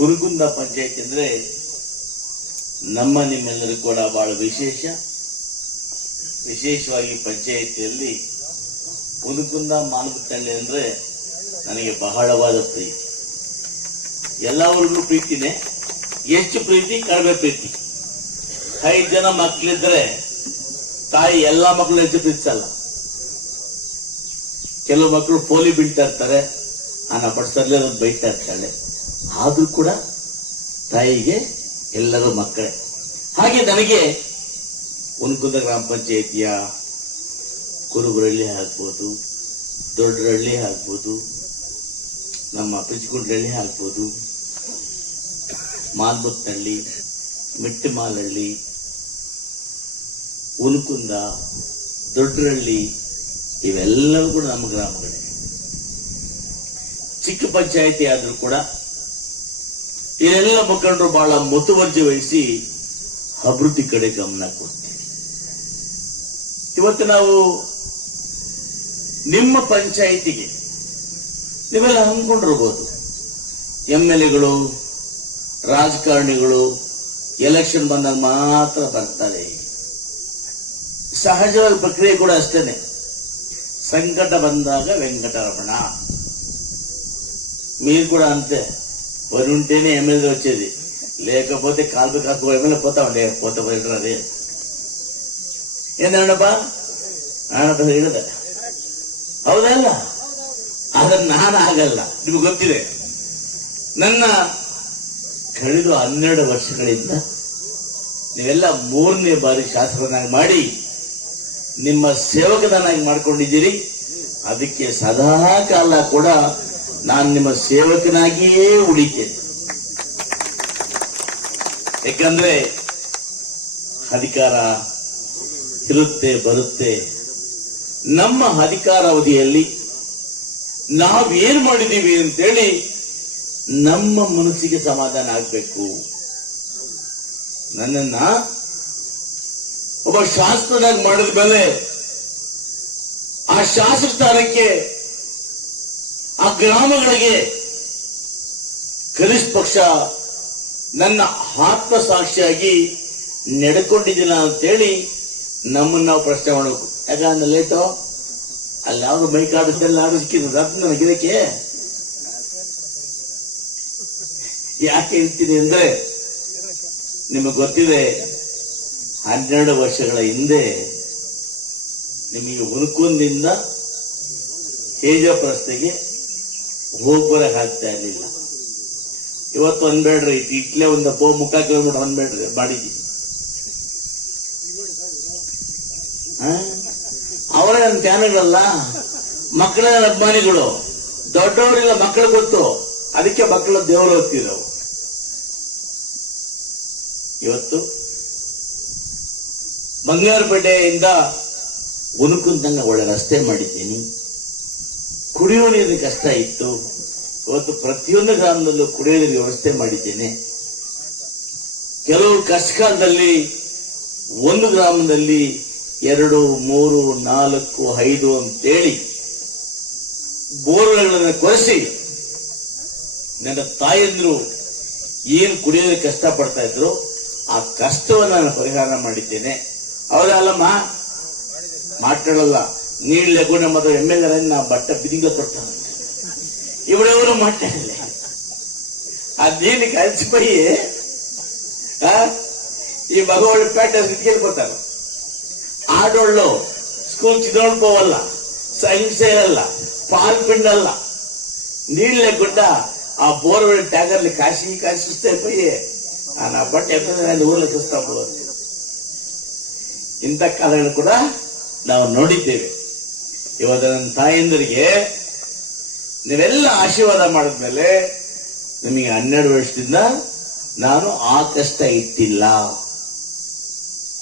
ಕುರುಗುಂದ ಪಂಚಾಯತ್ ಅಂದ್ರೆ ನಮ್ಮ ನಿಮ್ಮೆಲ್ಲರೂ ಕೂಡ ಬಹಳ ವಿಶೇಷ. ವಿಶೇಷವಾಗಿ ಪಂಚಾಯಿತಿಯಲ್ಲಿ ಕುರುಗುಂದ ಮಾನವತಳ್ಳಿ ಅಂದ್ರೆ ನನಗೆ ಬಹಳವಾದ ಪ್ರೀತಿ. ಎಲ್ಲವರಿಗೂ ಪ್ರೀತಿನೇ. ಹೆಚ್ಚು ಪ್ರೀತಿ? ಕಡಿಮೆ ಪ್ರೀತಿ. ಐದು ಜನ ಮಕ್ಕಳಿದ್ರೆ ತಾಯಿ ಎಲ್ಲ ಮಕ್ಕಳು ಹೆಚ್ಚು ಪ್ರೀತಿಸಲ್ಲ. ಕೆಲವು ಮಕ್ಕಳು ಪೋಲಿ ಬೀಳ್ತಾ ಇರ್ತಾರೆ. ಅನ್ನ ಅದನ್ನು ಬೈತಾ ಇರ್ತಾಳೆ. ಆದ್ರೂ ಕೂಡ ತಾಯಿಗೆ ಎಲ್ಲರೂ ಮಕ್ಕಳೇ. ಹಾಗೆ ನನಗೆ ಉನ್ಕುಂದ ಗ್ರಾಮ ಪಂಚಾಯಿತಿಯ ಕುರುಬರಳ್ಳಿ ಆಗ್ಬೋದು, ದೊಡ್ಡರಳ್ಳಿ ಆಗ್ಬೋದು, ನಮ್ಮ ಪಿಚ್ಗುಂಡ್ರಳ್ಳಿ ಆಗ್ಬೋದು, ಮಾಲ್ಬತ್ನಳ್ಳಿ ಮಿಟ್ಟಿಮಾಲಹಳ್ಳಿ ಉನ್ಕುಂದ, ದೊಡ್ಡರಳ್ಳಿ ಇವೆಲ್ಲವೂ ಕೂಡ ನಮ್ಮ ಗ್ರಾಮಗಳೇ. ಚಿಕ್ಕ ಪಂಚಾಯಿತಿ ಆದರೂ ಕೂಡ ಇದೆಲ್ಲ ಮುಖಂಡರು ಬಹಳ ಮುತುವರ್ಜಿ ವಹಿಸಿ ಅಭಿವೃದ್ಧಿ ಕಡೆ ಗಮನ ಕೊಡ್ತೀವಿ ಇವತ್ತು ನಾವು ನಿಮ್ಮ ಪಂಚಾಯಿತಿಗೆ ನೀವೆಲ್ಲ ಹಮ್ಮಿಕೊಂಡಿರ್ಬೋದು ಎಂ ಎಲ್ ಎಗಳು ರಾಜಕಾರಣಿಗಳು ಎಲೆಕ್ಷನ್ ಬಂದಾಗ ಮಾತ್ರ ಬರ್ತಾರೆ ಸಹಜವಾದ ಪ್ರಕ್ರಿಯೆ ಕೂಡ ಅಷ್ಟೇನೆ ಸಂಕಟ ಬಂದಾಗ ವೆಂಕಟರಮಣ మీరు కూడా అంతే పని ఉంటేనే ఎమ్మెల్యే వచ్చేది లేకపోతే కాల్పు కాకు ఎమ్మెల్యే పోతా ఉండే పోత పోయినది ఏందన్నప్పా ನಾನು ಹೇಳಿದೆ. ಹೌದಲ್ಲ? ಆದ್ರೆ ನಾನು ಆಗಲ್ಲ ನಿಮಗೆ ಗೊತ್ತಿದೆ. ನನ್ನ ಕಳೆದ ಹನ್ನೆರಡು ವರ್ಷಗಳಿಂದ ನೀವೆಲ್ಲ ಮೂರನೇ ಬಾರಿ ಶಾಸಕನಾಗಿ ಮಾಡಿ ನಿಮ್ಮ ಸೇವಕನಾಗಿ ಮಾಡ್ಕೊಂಡಿದ್ದೀರಿ. ಅದಕ್ಕೆ ಸದಾ ಕಾಲ ಕೂಡ ನಾನು ನಿಮ್ಮ ಸೇವಕನಾಗಿಯೇ ಉಳಿತೇನೆ ಯಾಕಂದ್ರೆ ಅಧಿಕಾರ ಇರುತ್ತೆ, ಬರುತ್ತೆ. ನಮ್ಮ ಅಧಿಕಾರಾವಧಿಯಲ್ಲಿ ನಾವೇನ್ ಮಾಡಿದ್ದೀವಿ ಅಂತೇಳಿ ನಮ್ಮ ಮನಸ್ಸಿಗೆ ಸಮಾಧಾನ ಆಗಬೇಕು. ನನ್ನನ್ನ ಒಬ್ಬ ಶಾಸಕನಾಗಿ ಮಾಡಿದ ಮೇಲೆ ಆ ಶಾಸ್ತ್ರ ಸ್ಥಾನಕ್ಕೆ ಆ ಗ್ರಾಮಗಳಿಗೆ ಕನಿಷ್ಠ ಪಕ್ಷ ನನ್ನ ಆತ್ಮ ಸಾಕ್ಷಿಯಾಗಿ ನಡ್ಕೊಂಡಿದ್ದೀನ ಅಂತೇಳಿ ನಮ್ಮನ್ನ ನಾವು ಪ್ರಶ್ನೆ ಮಾಡಬೇಕು. ಯಾಕಂದ್ರೆ ಲೇಟು ಅಲ್ಲಿ ಯಾವ್ದು ಮೈಕ್ ಆಡಿಸ್ದೆಲ್ಲ ನನಗೆ ಇದಕ್ಕೆ. ಯಾಕೆ ಹೇಳ್ತೀನಿ ಅಂದ್ರೆ ನಿಮಗೆ ಗೊತ್ತಿದೆ, ಹನ್ನೆರಡು ವರ್ಷಗಳ ಹಿಂದೆ ನಿಮಗೆ ಉಲ್ಕುಂದಿಂದ ತೇಜಪ್ ರಸ್ತೆಗೆ ಹೋಗ್ಬರಕ್ ಆಗ್ತಾ ಇರ್ಲಿಲ್ಲ. ಇವತ್ತು ಅನ್ಬೇಡ್ರಿ ಇಟ್ಲೇ ಒಂದು ಮುಖ ಕಿಲೋಮೀಟರ್ ಅನ್ಬೇಡ್ರಿ ಬಾಡಿಗೆ. ಅವರೇ ನನ್ನ ಫ್ಯಾನ್ಗಳಲ್ಲ. ಮಕ್ಕಳೇ ಅಭಿಮಾನಿಗಳು. ದೊಡ್ಡವರಿಲ್ಲ ಮಕ್ಕಳು ಗೊತ್ತು. ಅದಕ್ಕೆ ಮಕ್ಕಳು ದೇವರು ಹೋಗ್ತಿದ್ದವು ಇವತ್ತು ಬಂಗಾರಪೇಟೆಯಿಂದ ಉನುಕುಂತಂಗ ಒಳ್ಳೆ ರಸ್ತೆ ಮಾಡಿದ್ದೀನಿ. ಕುಡಿಯುವ ನೀರಿನ ಕಷ್ಟ ಇತ್ತು. ಇವತ್ತು ಪ್ರತಿಯೊಂದು ಗ್ರಾಮದಲ್ಲೂ ಕುಡಿಯುವ ನೀರಿನ ವ್ಯವಸ್ಥೆ ಮಾಡಿದ್ದೇನೆ. ಕೆಲವು ಕಷ್ಟಕಾಲದಲ್ಲಿ ಒಂದು ಗ್ರಾಮದಲ್ಲಿ ಎರಡು, ಮೂರು, ನಾಲ್ಕು, ಐದು ಅಂತೇಳಿ ಬೋರ್ಗಳನ್ನು ಕೊರೆಸಿ ನನ್ನ ತಾಯಂದ್ರು ಏನು ಕಷ್ಟ ಪಡ್ತಾ ಇದ್ರು, ಆ ಕಷ್ಟವನ್ನು ನಾನು ಪರಿಹಾರ ಮಾಡಿದ್ದೇನೆ. ಹೌದಲ್ಲಮ್ಮ ಮಾತಾಡಲ್ಲ నీళ్ళు లేకుండా మాతో ఎమ్మెల్యేలని నా బట్ట బిదిగా కొట్టాను ఎవడెవరో మాట్లాడలే? ఆ నీళ్ళు కలిసిపోయి ఈ మగవాళ్ళు పేట వెళ్ళిపోతారు. ఆడోళ్ళు స్కూల్ చిన్నోళ్ళు పోవాల సైన్స్ చేయాల పాలు పిండాల నీళ్ళు లేకుండా ఆ బోర్వెల్ ట్యాగర్లు కాసి కాసి చూస్తే పోయి నా బట్ట ఎమ్మెల్యేలని ఊర్లోకి వస్తాము ఇంత కాలంలో కూడా నా నోడిద్దేవే ಇವತ್ತು ನನ್ನ ತಾಯಂದರಿಗೆ ನೀವೆಲ್ಲ ಆಶೀರ್ವಾದ ಮಾಡಿದ್ಮೇಲೆ ನಿಮಗೆ ಹನ್ನೆರಡು ವರ್ಷದಿಂದ ನಾನು ಆ ಕಷ್ಟ ಇಟ್ಟಿಲ್ಲ.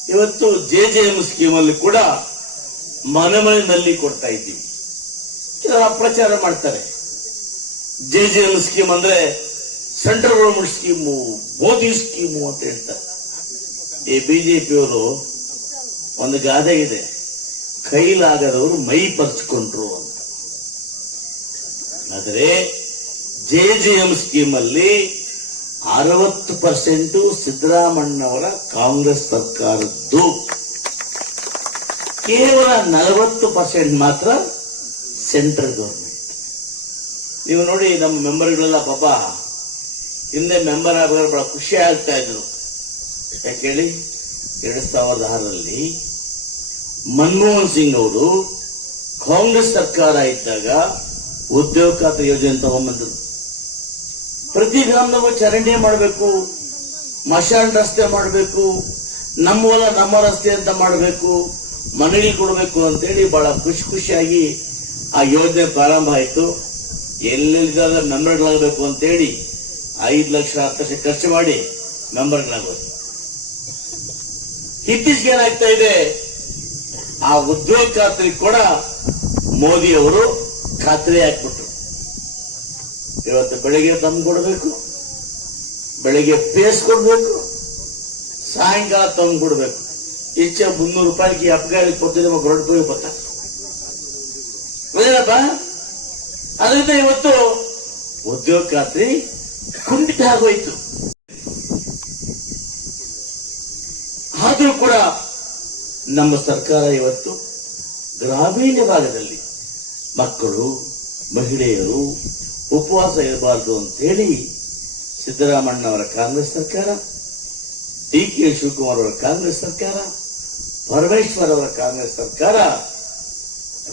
ಇವತ್ತು ಜೆ ಜೆ ಎಂ ಸ್ಕೀಮ್ ಅಲ್ಲಿ ಕೂಡ ಮನೆ ಮನೆಯಲ್ಲಿ ಕೊಡ್ತಾ ಇದ್ದೀವಿ. ಕೆಲವರು ಅಪ್ರಚಾರ ಮಾಡ್ತಾರೆ. ಜೆ ಜೆ ಎಂ ಸ್ಕೀಮ್ ಅಂದ್ರೆ central government scheme, Modi scheme ಅಂತ ಹೇಳ್ತಾರೆ. ಈ ಬಿಜೆಪಿಯವರು ಒಂದು ಗಾದೆ ಇದೆ. ಕೈಲಾಗದವರು ಮೈ ಪರ್ಚ್ಕೊಂಡ್ರು ಅಂತ. ಆದರೆ ಜೆ ಜೆ ಎಂ ಸ್ಕೀಮ್ ಅಲ್ಲಿ ಅರವತ್ತು ಪರ್ಸೆಂಟ್ ಸಿದ್ದರಾಮಣ್ಣವರ ಕಾಂಗ್ರೆಸ್ ಸರ್ಕಾರದ್ದು. ಕೇವಲ ನಲವತ್ತು ಪರ್ಸೆಂಟ್ ಮಾತ್ರ ಸೆಂಟ್ರಲ್ ಗವರ್ಮೆಂಟ್ ನೀವು ನೋಡಿ ನಮ್ಮ ಮೆಂಬರ್ಗಳೆಲ್ಲ ಪಾಪ ಹಿಂದೆ ಮೆಂಬರ್ ಆಗ ಬಹಳ ಖುಷಿ ಆಗ್ತಾ ಇದ್ರು. ಯಾಕೆ ಹೇಳಿ? ಎರಡ್ ಸಾವಿರದ ಆರರಲ್ಲಿ ಮನಮೋಹನ್ ಸಿಂಗ್ ಅವರು ಕಾಂಗ್ರೆಸ್ ಸರ್ಕಾರ ಇದ್ದಾಗ ಉದ್ಯೋಗ ಖಾತ್ರಿ ಯೋಜನೆ ತಗೊಂಡ್ಬಂದ್ರು ಪ್ರತಿ ಗ್ರಾಮದಾಗೂ ಚರಂಡಿ ಮಾಡಬೇಕು ಮಶಾನ್ ರಸ್ತೆ ಮಾಡಬೇಕು ನಮ್ಮ ಹೊಲ ನಮ್ಮ ರಸ್ತೆ ಅಂತ ಮಾಡಬೇಕು ಮನೆಗೆ ಕೊಡಬೇಕು ಅಂತೇಳಿ ಬಹಳ ಖುಷಿ ಖುಷಿಯಾಗಿ ಆ ಯೋಜನೆ ಪ್ರಾರಂಭ ಆಯಿತು. ಎಲ್ಲೆಲ್ಲಿದ್ದಾರೆ ಮೆಂಬರ್ಗಳಾಗಬೇಕು ಅಂತೇಳಿ ಐದು ಲಕ್ಷ ಹತ್ತು ಲಕ್ಷ ಖರ್ಚು ಮಾಡಿ ಮೆಂಬರ್ಗಳಾಗೋದು. ಇತ್ತೀಚೆಗೆ ಏನಾಗ್ತಾ ಇದೆ? ಆ ಉದ್ಯೋಗ ಖಾತ್ರಿ ಕೂಡ ಮೋದಿ ಅವರು ಖಾತ್ರಿ ಹಾಕ್ಬಿಟ್ರು ಇವತ್ತು ಬೆಳಿಗ್ಗೆ ತಂದು ಕೊಡಬೇಕು, ಬೆಳಿಗ್ಗೆ ಪೇಸ್ ಕೊಡ್ಬೇಕು, ಸಾಯಂಕಾಲ ತಂದು ಕೊಡಬೇಕು. ಹೆಚ್ಚ ಮುನ್ನೂರು ರೂಪಾಯಿಗೆ ಅಪ್ಗಾಲಿ ಕೊಟ್ಟಿದ್ರೆ ಹೊರಟು ಬತ್ತ ಅದೇನಪ್ಪ ಅದರಿಂದ ಇವತ್ತು ಉದ್ಯೋಗ ಖಾತ್ರಿ ಕುಂಠಿತ ಆಗೋಯ್ತು. ಆದರೂ ಕೂಡ ನಮ್ಮ ಸರ್ಕಾರ ಇವತ್ತು ಗ್ರಾಮೀಣ ಭಾಗದಲ್ಲಿ ಮಕ್ಕಳು, ಮಹಿಳೆಯರು ಉಪವಾಸ ಇರಬಾರದು ಅಂತೇಳಿ ಸಿದ್ದರಾಮಣ್ಣವರ ಕಾಂಗ್ರೆಸ್ ಸರ್ಕಾರ ಡಿ ಕೆ ಶಿವಕುಮಾರ್ ಅವರ ಕಾಂಗ್ರೆಸ್ ಸರ್ಕಾರ, ಪರಮೇಶ್ವರ್ ಅವರ ಕಾಂಗ್ರೆಸ್ ಸರ್ಕಾರ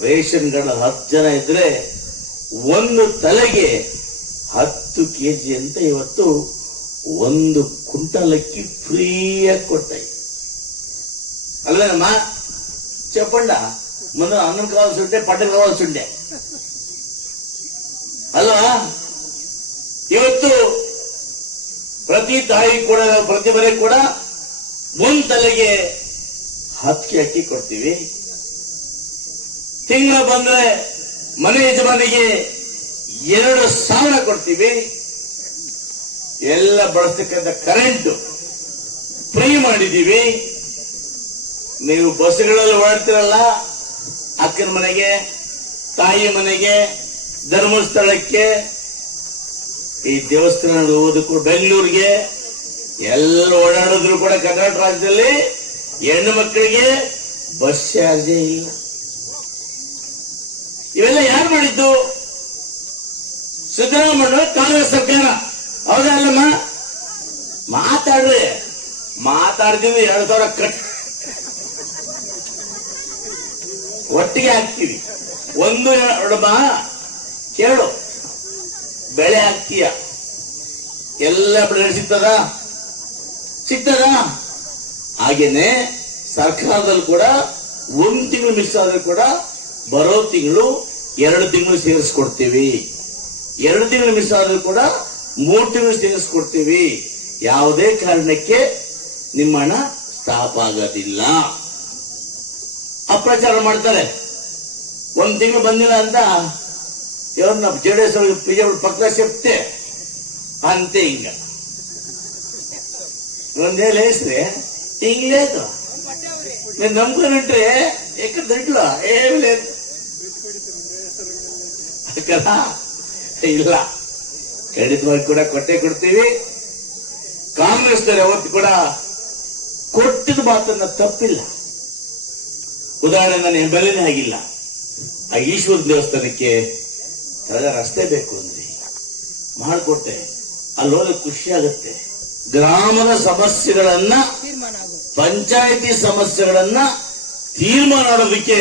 ರೇಷನ್ಗಳ ಹತ್ತು ಜನ ಇದ್ರೆ ಒಂದು ತಲೆಗೆ ಹತ್ತು ಕೆಜಿ ಅಂತ ಇವತ್ತು ಒಂದು ಕುಂಟಲಕ್ಕಿ ಫ್ರೀಯಾಗಿ ಕೊಡ್ತಾ ಇದೆ ಅಲ್ವೇನಮ್ಮ? ಚಪ್ಪಂಡ. అన్నం కావాల్సి ಕಾಲ ಸುಂಡೆ కావాల్సి ಕಾಲ ಸುಂಡೆ ಅಲ್ವಾ? ಇವತ್ತು ಪ್ರತಿ ತಾಯಿ ಕೂಡ, ಪ್ರತಿ ಮನೆ ಕೂಡ ಮುಂದ್ ತಲೆಗೆ ಹತ್ತಿ ಅಕ್ಕಿ ಕೊಡ್ತೀವಿ. ತಿಂಗಳ ಬಂದ್ರೆ ಮನೆ ಯಜಮಾನಿಗೆ ಎರಡು ಸಾವಿರ ಕೊಡ್ತೀವಿ. ಎಲ್ಲ ಬಳಸ್ತಕ್ಕಂಥ ಕರೆಂಟ್ ಫ್ರೀ ಮಾಡಿದೀವಿ ನೀವು ಬಸ್ಗಳಲ್ಲಿ ಓಡಾಡ್ತಿರಲ್ಲ? ಅಕ್ಕನ ಮನೆಗೆ, ತಾಯಿ ಮನೆಗೆ, ಧರ್ಮಸ್ಥಳಕ್ಕೆ, ಈ ದೇವಸ್ಥಾನ ಓದಕ್ಕೂ ಬೆಂಗಳೂರಿಗೆ ಎಲ್ಲ ಓಡಾಡಿದ್ರು ಕೂಡ ಕರ್ನಾಟಕ ರಾಜ್ಯದಲ್ಲಿ ಹೆಣ್ಣು ಮಕ್ಕಳಿಗೆ ಬಸ್ ಚಾರ್ಜೇ ಇಲ್ಲ. ಇವೆಲ್ಲ ಯಾರು ಮಾಡಿದ್ದು? ಸಿದ್ದರಾಮಯ್ಯ, ಕಾಂಗ್ರೆಸ್ ಸರ್ಕಾರ. ಹೌದಾ ಅಲ್ಲಮ್ಮ? ಮಾತಾಡ್ರಿ. ಮಾತಾಡ್ತೀವಿ ಎರಡು ಸಾವಿರ ಕಟ್ ಒಟ್ಟಿಗೆ ಹಾಕ್ತೀವಿ. ಒಂದು ಎರಡಮ್ಮ ಕೇಳು. ಬೆಳೆ ಹಾಕ್ತೀಯ? ಎಲ್ಲ ಬೆಳೆ ಸಿಗ್ತದ? ಸಿಗ್ತದ? ಹಾಗೇನೆ ಸರ್ಕಾರದಲ್ಲಿ ಕೂಡ ಒಂದು ತಿಂಗಳು ಮಿಸ್ ಆದ್ರೂ ಕೂಡ ಬರೋ ತಿಂಗಳು ಎರಡು ತಿಂಗಳು ಸೇರಿಸ್ಕೊಡ್ತೀವಿ. ಎರಡು ತಿಂಗಳು ಮಿಸ್ ಆದ್ರೂ ಕೂಡ ಮೂರು ತಿಂಗಳು ಸೇರಿಸ್ಕೊಡ್ತೀವಿ. ಯಾವುದೇ ಕಾರಣಕ್ಕೆ ನಿಮ್ಮ ಹಣ ಸ್ಟಾಪ್ ಆಗೋದಿಲ್ಲ. ಅಪ್ರಚಾರ ಮಾಡ್ತಾರೆ. ಒಂದ್ ತಿಂಗಳು ಬಂದಿಲ್ಲ ಅಂತ ಇವ್ರನ್ನ ಜೆ ಡಿ ಎಸ್ ಅವ್ರಿಗೆ ಪಕ್ಕ ಸಿಗ್ತೆ ಅಂತೆ ಹಿಂಗ. ಒಂದೇ ಲೇಸ್ರಿ ಹಿಂಗ್ಲೇ ಅದು ನೀನು ನಂಬ್ಕೊಂಡ್ರೆ ಯಾಕೆ ದುಡ್ಲ? ಏವಿಲ್ಲ ಇಲ್ಲ. ಖಂಡಿತವಾಗಿ ಕೂಡ ಕೊಟ್ಟೆ ಕೊಡ್ತೀವಿ. ಕಾಂಗ್ರೆಸ್ನವ್ರು ಯಾವತ್ತು ಕೂಡ ಕೊಟ್ಟಿದ ಮಾತನ್ನ ತಪ್ಪಿಲ್ಲ. ಉದಾಹರಣೆ ನನ್ನ ಎಲ್ ಆಗಿಲ್ಲ. ಆ ಈಶ್ವರ ದೇವಸ್ಥಾನಕ್ಕೆ ಕೆಳಗ ರಸ್ತೆ ಬೇಕು ಅಂದ್ರಿ ಮಾಡಿಕೊಟ್ಟೆ. ಅಲ್ಲಿ ಹೋದ್ರೆ ಖುಷಿ ಆಗುತ್ತೆ. ಗ್ರಾಮದ ಸಮಸ್ಯೆಗಳನ್ನ ಪಂಚಾಯತಿ ಸಮಸ್ಯೆಗಳನ್ನ ತೀರ್ಮಾನ ಮಾಡೋದಕ್ಕೆ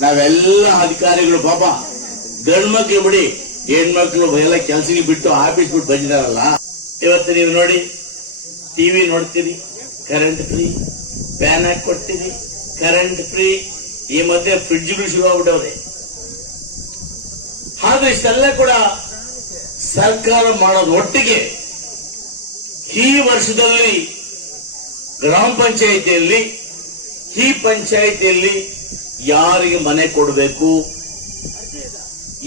ನಾವೆಲ್ಲ ಅಧಿಕಾರಿಗಳು ಪಾಪ ಗಂಡ್ಮಕ್ಳು ಬಿಡಿ ಹೆಣ್ಮಕ್ಳು ಎಲ್ಲ ಕೆಲಸಕ್ಕೆ ಬಿಟ್ಟು ಆಫೀಸ್ ಬಿಟ್ಟು ಬಂದಿದಾರಲ್ಲ ಇವತ್ತು ನೀವು ನೋಡಿ ಟಿವಿ ನೋಡ್ತೀರಿ ಕರೆಂಟ್ ಫ್ರೀ ಫ್ಯಾನ್ ಹಾಕಿ ಕೊಡ್ತೀರಿ ಕರೆಂಟ್ ಫ್ರೀ ಈ ಮಧ್ಯೆ ಫ್ರಿಡ್ಜ್ಗಳು ಶುರು ಆಗ್ಬಿಟ್ಟವ್ರೆ. ಹಾಗೆ ಇಷ್ಟೆಲ್ಲ ಕೂಡ ಸರ್ಕಾರ ಮಾಡೋದು ಒಟ್ಟಿಗೆ ಈ ವರ್ಷದಲ್ಲಿ ಗ್ರಾಮ ಪಂಚಾಯಿತಿಯಲ್ಲಿ, ಈ ಪಂಚಾಯಿತಿಯಲ್ಲಿ ಯಾರಿಗೆ ಮನೆ ಕೊಡಬೇಕು,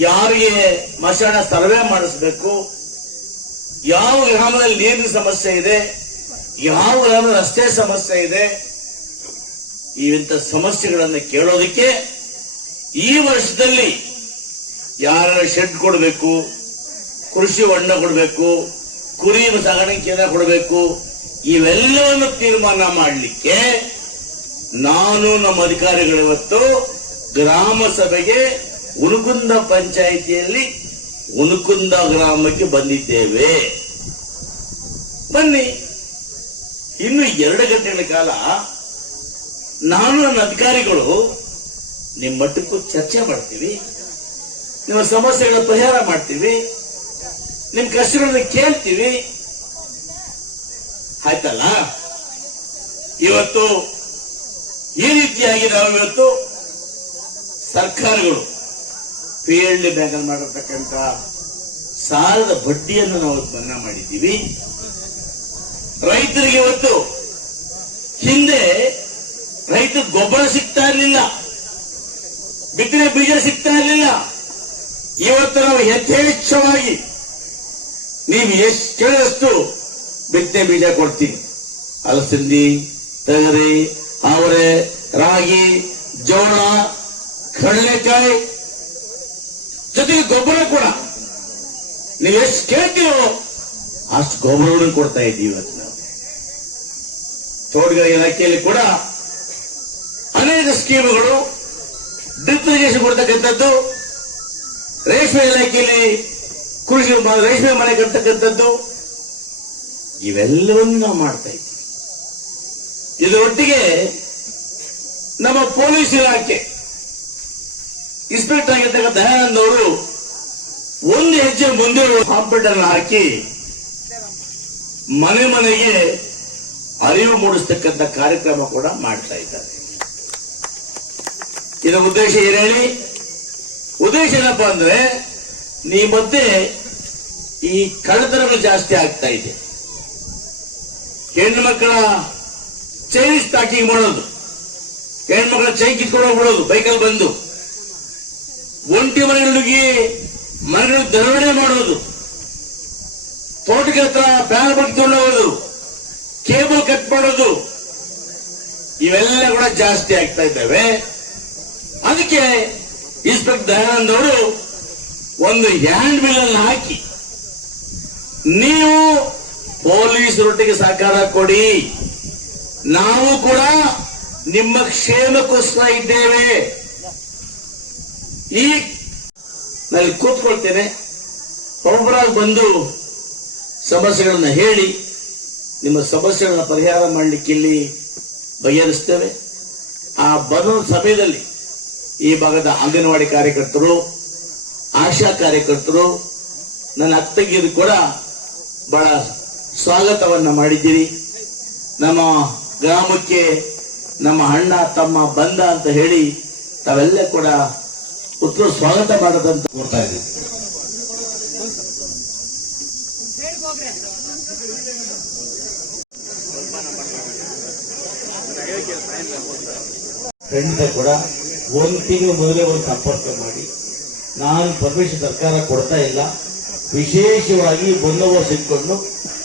ಯಾರಿಗೆ ಮಶಾಣ ಸರ್ವೆ ಮಾಡಿಸ್ಬೇಕು, ಯಾವ ಗ್ರಾಮದಲ್ಲಿ ನೀರಿನ ಸಮಸ್ಯೆ ಇದೆ, ಯಾವ ಗ್ರಾಮದ ರಸ್ತೆ ಸಮಸ್ಯೆ ಇದೆ ಇಂಥ ಸಮಸ್ಯೆಗಳನ್ನು ಕೇಳೋದಕ್ಕೆ ಈ ವರ್ಷದಲ್ಲಿ ಯಾರ ಶೆಡ್ ಕೊಡಬೇಕು, ಕೃಷಿ ಹೊಂಡ ಕೊಡಬೇಕು, ಕುರಿ ಸಾಗಾಣಿಕೆ ಕೇಂದ್ರ ಕೊಡಬೇಕು, ಇವೆಲ್ಲವನ್ನು ತೀರ್ಮಾನ ಮಾಡಲಿಕ್ಕೆ ನಾನು ನಮ್ಮ ಅಧಿಕಾರಿಗಳಿವತ್ತು ಗ್ರಾಮ ಸಭೆಗೆ ಉನುಕುಂದ ಪಂಚಾಯಿತಿಯಲ್ಲಿ ಉನುಕುಂದ ಗ್ರಾಮಕ್ಕೆ ಬಂದಿದ್ದೇವೆ. ಬನ್ನಿ, ಇನ್ನು ಎರಡು ಗಂಟೆಗಳ ಕಾಲ ನಾನು ನನ್ನ ಅಧಿಕಾರಿಗಳು ನಿಮ್ಮ ಮಟ್ಟಕ್ಕೂ ಚರ್ಚೆ ಮಾಡ್ತೀವಿ, ನಿಮ್ಮ ಸಮಸ್ಯೆಗಳ ಪರಿಹಾರ ಮಾಡ್ತೀವಿ ನಿಮ್ ಕಷ್ಟಗಳನ್ನ ಕೇಳ್ತೀವಿ. ಆಯ್ತಲ್ಲ? ಇವತ್ತು ಈ ರೀತಿಯಾಗಿ ನಾವು ಇವತ್ತು ಸರ್ಕಾರಗಳು. ಪಿ ಎಲ್ ಡಿ ಬ್ಯಾಂಕ್ ಮಾಡಿರ್ತಕ್ಕಂಥ ಸಾಲದ ಬಡ್ಡಿಯನ್ನು ನಾವು ಮನ್ನಾ ಮಾಡಿದ್ದೀವಿ. ರೈತರಿಗೆ ಇವತ್ತು ಹಿಂದೆ ರೈತ ಗೊಬ್ಬರ ಸಿಗ್ತಾ ಇರಲಿಲ್ಲ. ಬಿತ್ತನೆ ಬೀಜ ಸಿಗ್ತಾ ಇರಲಿಲ್ಲ. ಇವತ್ತು ನಾವು ಯಥೇಚ್ಛವಾಗಿ ನೀವು ಎಷ್ಟು ಕೇಳಿದಷ್ಟು ಬಿತ್ತನೆ ಬೀಜ ಕೊಡ್ತೀವಿ ಅಲಸಂದಿ, ತಗರಿ, ಅವರೆ, ರಾಗಿ, ಜೋಳ, ಕಡಲೆಕಾಯಿ ಜೊತೆಗೆ ಗೊಬ್ಬರ ಕೂಡ. ನೀವು ಎಷ್ಟು ಕೇಳ್ತೀವೋ ಅಷ್ಟು ಗೊಬ್ಬರಗಳನ್ನು ಕೊಡ್ತಾ ಇದ್ದೀವಿ ಇವತ್ತು ನಾವು. ತೋಟಗಾರಿಕೆ ಇಲಾಖೆಯಲ್ಲಿ ಕೂಡ ಅನೇಕ ಸ್ಕೀಮ್ಗಳು ಡ್ರಿಪ್ ಇರಿಗೇಷನ್ ಕೊಡ್ತಕ್ಕಂಥದ್ದು, ರೇಷ್ಮೆ ಇಲಾಖೆಯಲ್ಲಿ ಕೃಷಿ ರೇಷ್ಮೆ ಮನೆ ಕಟ್ಟತಕ್ಕಂಥದ್ದು ಇವೆಲ್ಲವನ್ನೂ ನಾವು ಮಾಡ್ತಾ ಇದ್ದೀವಿ. ಇದರೊಟ್ಟಿಗೆ ನಮ್ಮ ಪೊಲೀಸ್ ಇಲಾಖೆ, ಇನ್ಸ್ಪೆಕ್ಟರ್ ಆಗಿರ್ತಕ್ಕಂಥ ದಯಾನಂದ್ ಅವರು ಒಂದು ಹೆಜ್ಜೆ ಮುಂದೆ ಕಾಂಪಿಟರ್ ಹಾಕಿ ಮನೆ ಮನೆಗೆ ಅರಿವು ಮೂಡಿಸ್ತಕ್ಕಂಥ ಕಾರ್ಯಕ್ರಮ ಕೂಡ ಮಾಡ್ತಾ ಇದ್ದಾರೆ. ಇದರ ಉದ್ದೇಶ ಏನ್ ಹೇಳಿ? ಉದ್ದೇಶ ಏನಪ್ಪಾ ಅಂದ್ರೆ ನೀ ಮಧ್ಯೆ ಈ ಕಳ್ಳತನಗಳು ಜಾಸ್ತಿ ಆಗ್ತಾ ಇದೆ. ಹೆಣ್ಣು ಮಕ್ಕಳ ಚೈನ್ ಸ್ಟಾಕಿಂಗ್ ಮಾಡೋದು. ಹೆಣ್ಮಕ್ಳ ಚೈನ್ ಕಿತ್ಕೊಂಡು ಹೋಗ್ಬಿಡೋದು, ಬೈಕಲ್ಲಿ ಬಂದು. ಒಂಟಿ ಮನೆಗಳಿಗೆ ಮನೆಗಳು ದರೋಡೆ ಮಾಡೋದು. ತೋಟಕ್ಕೆ ಹತ್ರ ಬಗ್ಕೊಂಡು ಹೋಗೋದು. ಕೇಬಲ್ ಕಟ್ ಮಾಡೋದು. ಇವೆಲ್ಲ ಕೂಡ ಜಾಸ್ತಿ ಆಗ್ತಾ ಇದ್ದಾವೆ. ಅದಕ್ಕೆ ಇನ್ಸ್ಪೆಕ್ಟರ್ ದಯಾನಂದ್ ಅವರು ಒಂದು ಹ್ಯಾಂಡ್ ಬಿಲ್ ಅನ್ನು ಹಾಕಿ, ನೀವು ಪೊಲೀಸರೊಟ್ಟಿಗೆ ಸಹಕಾರ ಕೊಡಿ, ನಾವು ಕೂಡ ನಿಮ್ಮ ಕ್ಷೇಮಕ್ಕೋಸ್ಕರ ಇದ್ದೇವೆ. ಈ ನಾನು ಕೂತ್ಕೊಳ್ತೇನೆ. ಒಬ್ಬರಾಗಿ ಬಂದು ಸಮಸ್ಯೆಗಳನ್ನು ಹೇಳಿ, ನಿಮ್ಮ ಸಮಸ್ಯೆಗಳನ್ನ ಪರಿಹಾರ ಮಾಡಲಿಕ್ಕೆ ಇಲ್ಲಿ ಬಗೆಹರಿಸ್ತೇವೆ. ಆ ಬರೋ ಸಮಯದಲ್ಲಿ ಈ ಭಾಗದ ಅಂಗನವಾಡಿ ಕಾರ್ಯಕರ್ತರು ಆಶಾ ಕಾರ್ಯಕರ್ತರು ನನ್ನ ಅತ್ತಗಿರು ಕೂಡ ಬಹಳ ಸ್ವಾಗತವನ್ನ ಮಾಡಿದ್ದೀರಿ. ನಮ್ಮ ಗ್ರಾಮಕ್ಕೆ ನಮ್ಮ ಅಣ್ಣ ತಮ್ಮ ಬಂದ ಅಂತ ಹೇಳಿ ತಾವೆಲ್ಲ ಕೂಡ ಉತ್ತರ ಸ್ವಾಗತ ಮಾಡದಂತ ಕೊಡ್ತಾ ಇದ್ದೀವಿ. ಕೂಡ ಒಂದು ತಿಂಗಳು ಮೊದಲೇ ಒಂದು ಸಂಪರ್ಕ ಮಾಡಿ. ನಾನು ಪರ್ಮಿಷನ್ ಸರ್ಕಾರ ಕೊಡ್ತಾ ಇಲ್ಲ. ವಿಶೇಷವಾಗಿ ಬಂದೋಬಸ್ತ್ ಇಟ್ಕೊಂಡು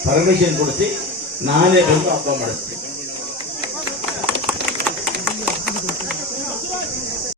ಪರ್ಮಿಷನ್ ಕೊಡಿಸಿ ನಾನೇ ಬಂದು ಹಬ್ಬ ಮಾಡಿಸ್ತೀನಿ.